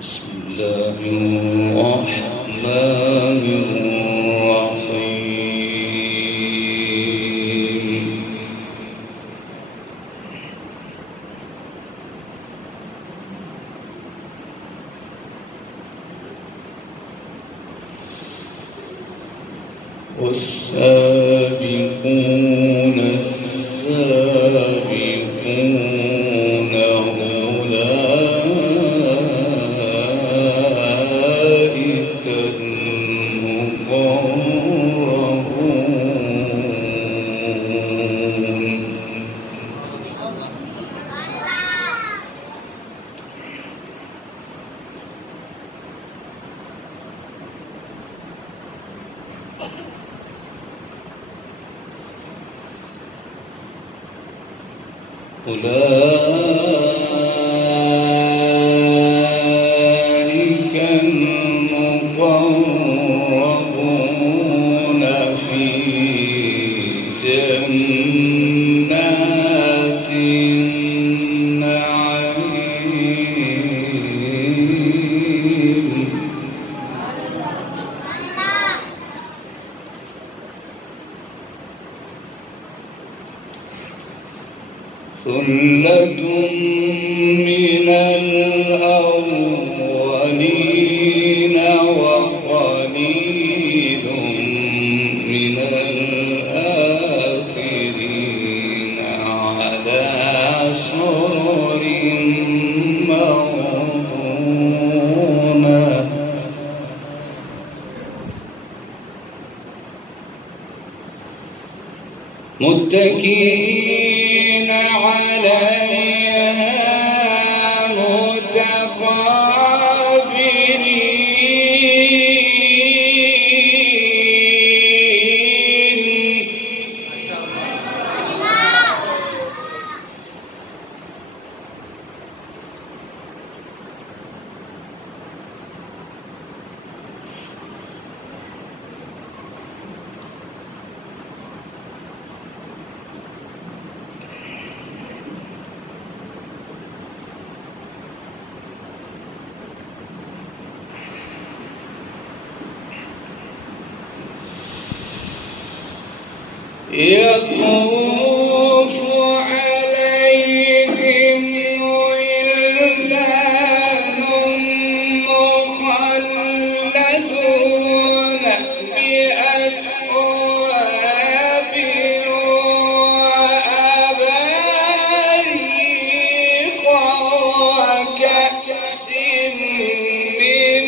بسم الله الرحمن الرحيم. والسابقون السابقون أولئك المقربون. أولئك المقربون في جنات النعيم. ثلة من الأولين وقليل من الآخرين على سرر موضونة متكئين عليها متقابلين. يطوف عليهم ولدان مخلدون بأكواب وأباريق وكأس من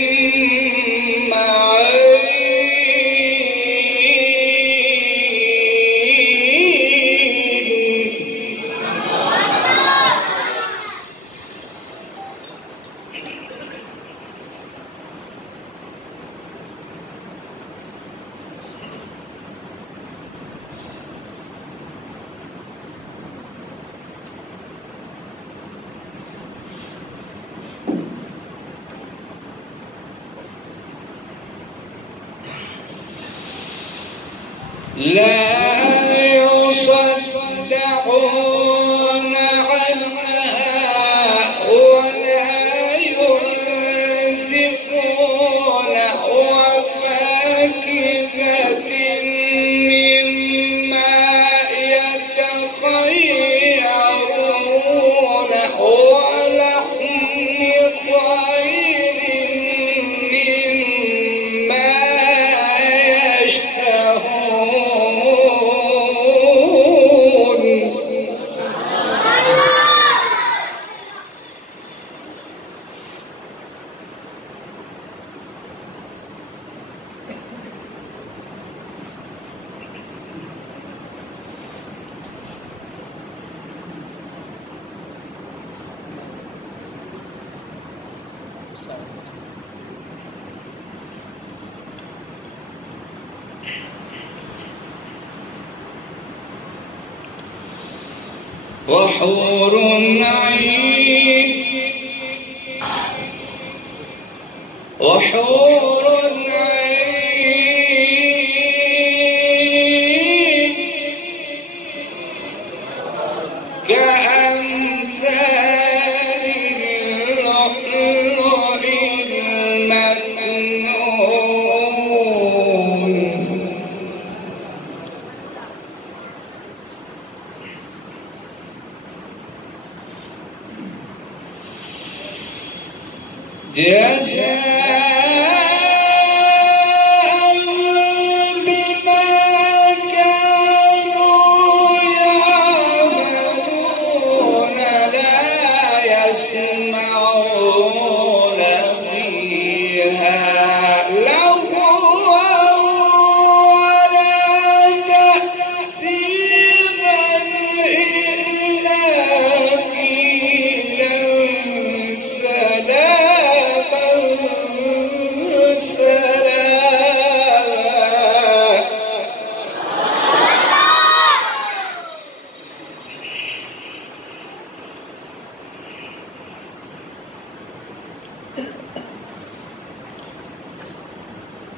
لا يصدعون عنها ولا ينزفون وفاكهة مما يتخيرون ولحم طير مما وحور عين وحور عين كأمثال اللؤلؤ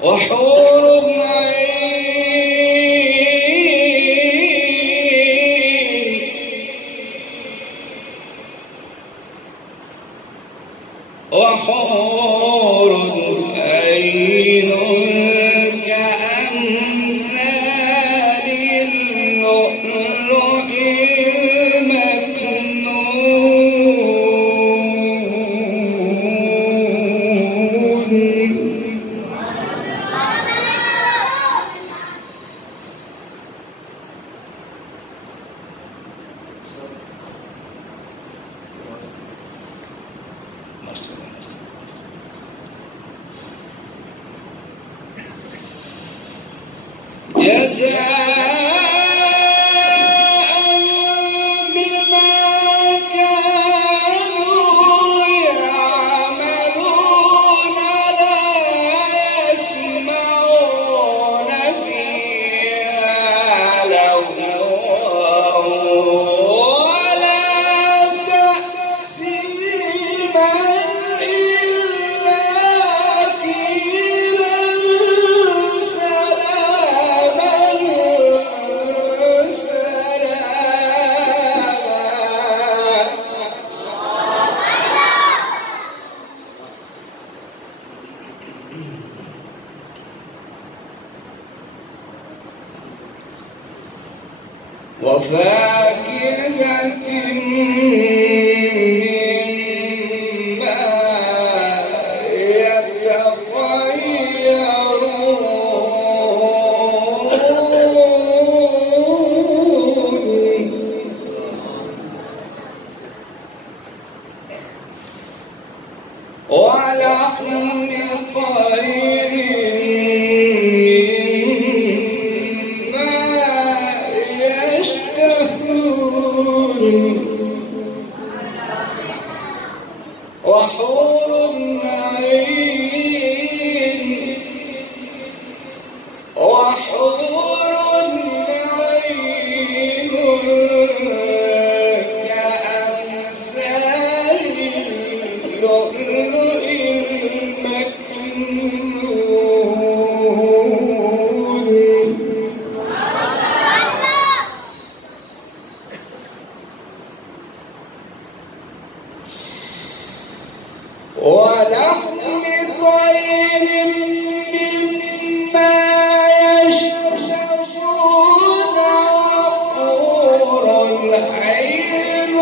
وحور عين وحور عين كأمثال اللؤلؤ المكنون. وفاكهة مما يتخيرون ولحم طير وحور عين وحور عين كأمثال اللؤلؤ المكنون. ولحم طير مما يشتهون وحور عين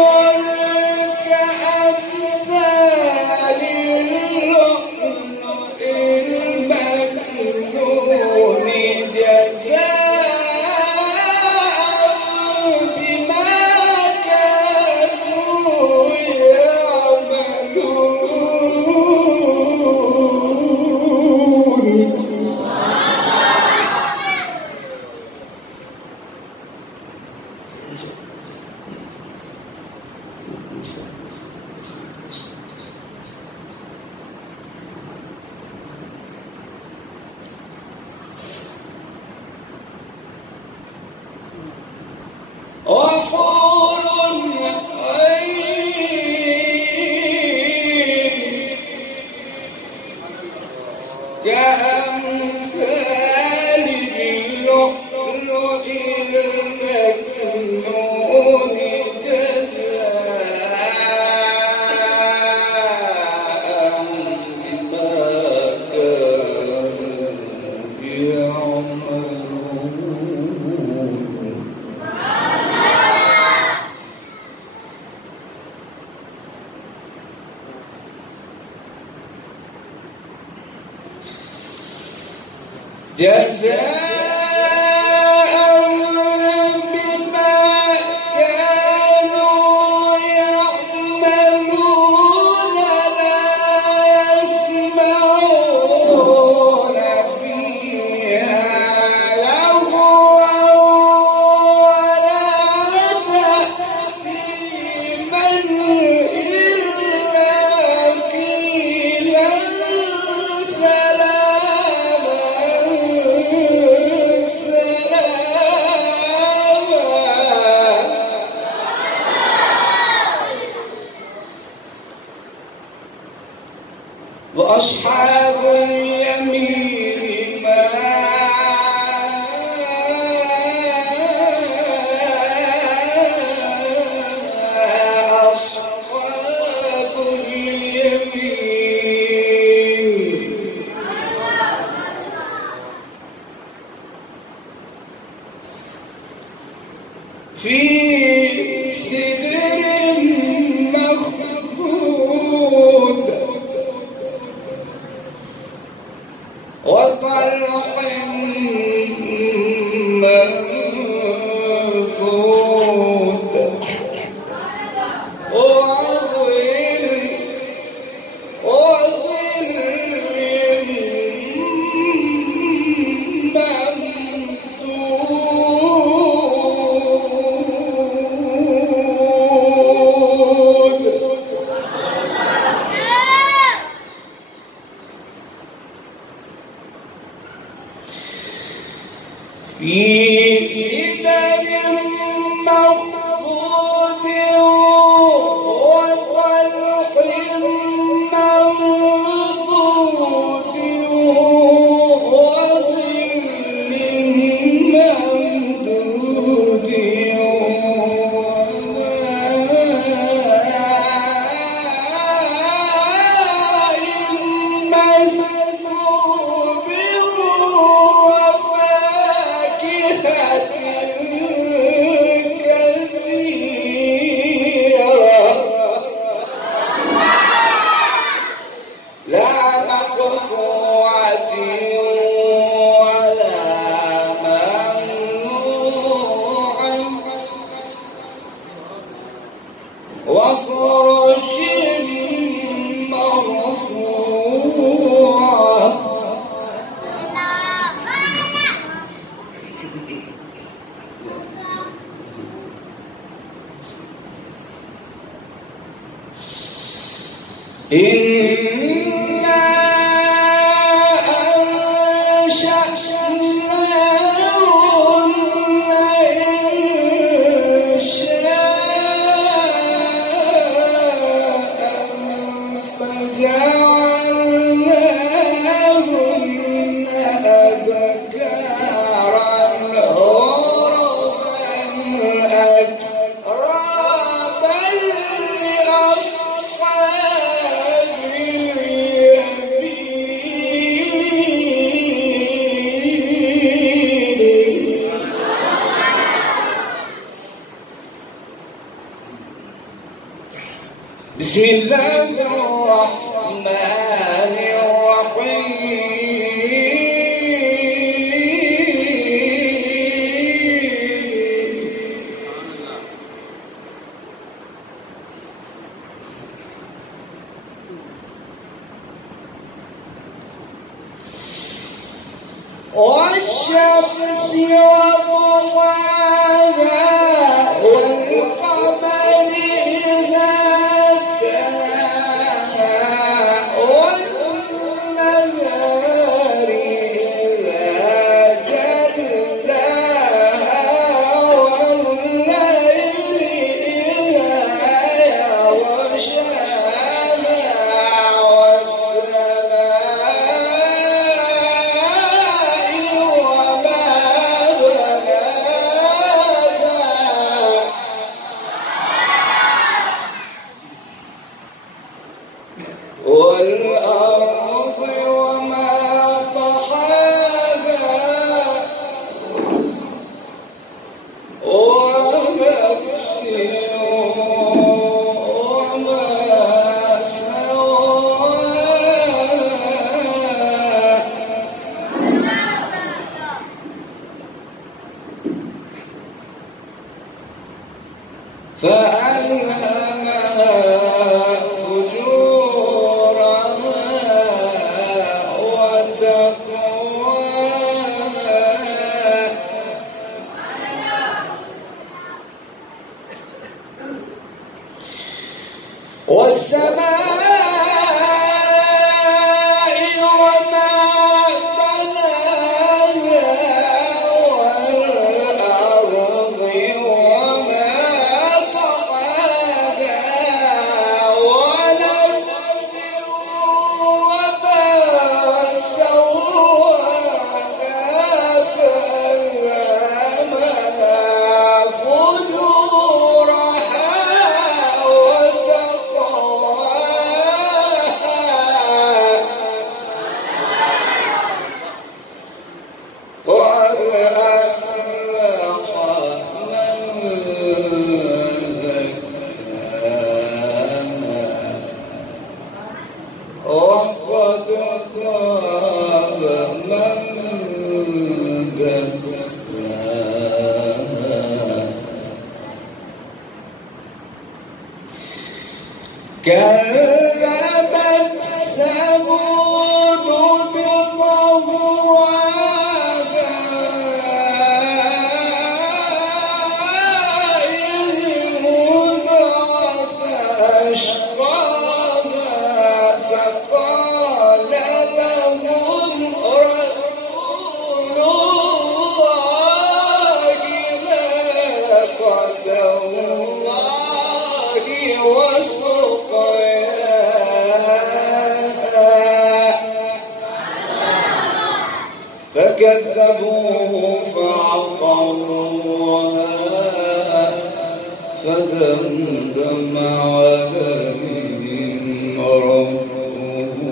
كأمثال اللؤلؤ المكنون جزاء بما كانوا يعملون. وحور عين كأمثال اللؤلؤ المكنون جزاء بما كانوا يعملون. جزاء بما كانوا يعملون لا يسمعون فيها لغوا ولا تأثيما إلا قيلا سلاما وأصحاب اليمين ما أصحاب اليمين في سدر مخضود وطلق منضود وظل ممدود في سدر مخضود وطلق منضود وظل ممدود وماء مسكوب وفاكهة كثيرة لا مقطوعة ولا ممنوعة وفرش مرفوعة إنا أنشأناهن إنشاء فجعلناهن أبكارا عربا أترابا لأصحاب اليمين بسم الله الرحمن الرحيم والشمس وضحاها والقمر إذا تلاها والنهار إذا جلاها والليل إذا يغشاها والسماء وما بناها وقد خاب من دساها كذبت ثمود بطغواها إذ انبعث أشقاها فقال لهم رسول الله ناقة الله وسقياها فكذبوه فعقروها فدمدم عليهم ربهم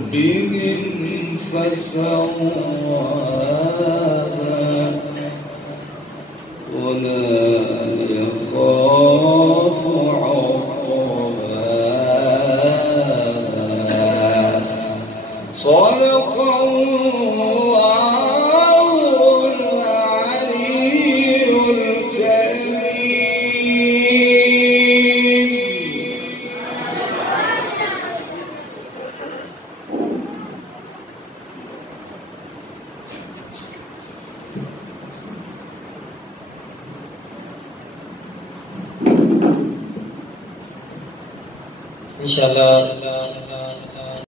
بذنبهم فسواها ولا يخاف عقباها صدق الله العلي الكريم. इंशाअल्लाह